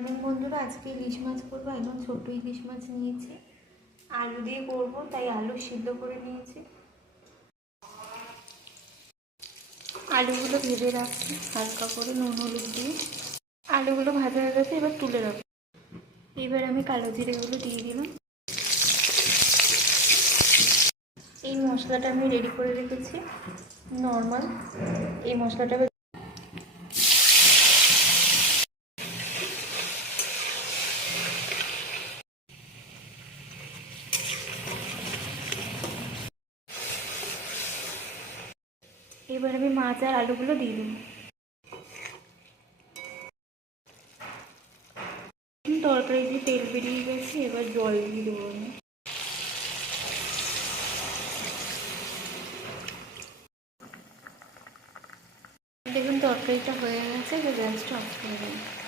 অনেক বন্ধুরা আজকে ইলিশ মাছ করবো, একদম ছোট ইলিশ মাছ নিয়েছি, আলু দিয়ে করবো তাই আলু সিদ্ধ করে নিয়েছি। আলুগুলো ভেজে রাখছি হালকা করে নুন হলুদ দিয়ে। আলুগুলো ভাজা হয়ে গেছে, এবার তুলে রাখবো। এবার আমি কালো জিরেগুলো দিয়ে দিলাম। এই মশলাটা আমি রেডি করে রেখেছি নর্মাল। এই মশলাটা এবার আমি মাছ আর আলুগুলো দিয়ে দেবো। তরকারি দিয়ে তেল বেরিয়ে গেছে, এবার জল দিয়ে দেবো আমি। দেখুন তরকারিটা হয়ে গেছে, এবার গ্যাসটা অফ করে দেবো।